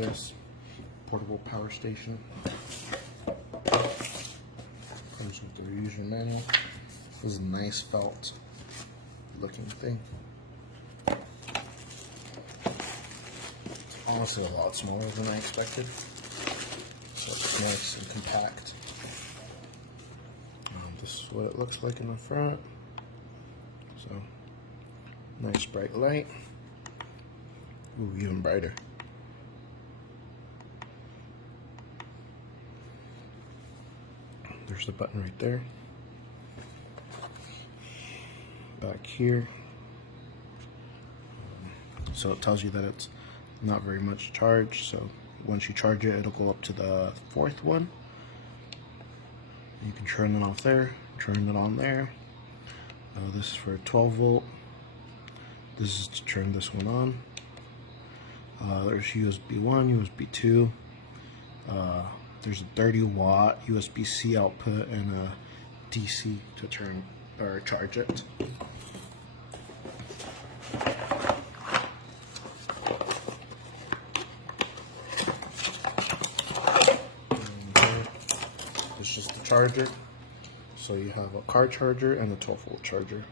this. Portable power station. Comes with the user manual. This is a nice felt looking thing. It's honestly a lot smaller than I expected. So it's nice and compact. This is what it looks like in the front. So, nice bright light. Ooh, even brighter. There's the button right there. Back here. So it tells you that it's not very much charge. So once you charge it, it'll go up to the 4th one. You can turn it off there, turn it on there. This is for 12 volt. This is to turn this one on. There's USB 1, USB 2. There's a 30 watt USB-C output and a DC to turn or charge it. It's just the charger. So you have a car charger and a 12 volt charger.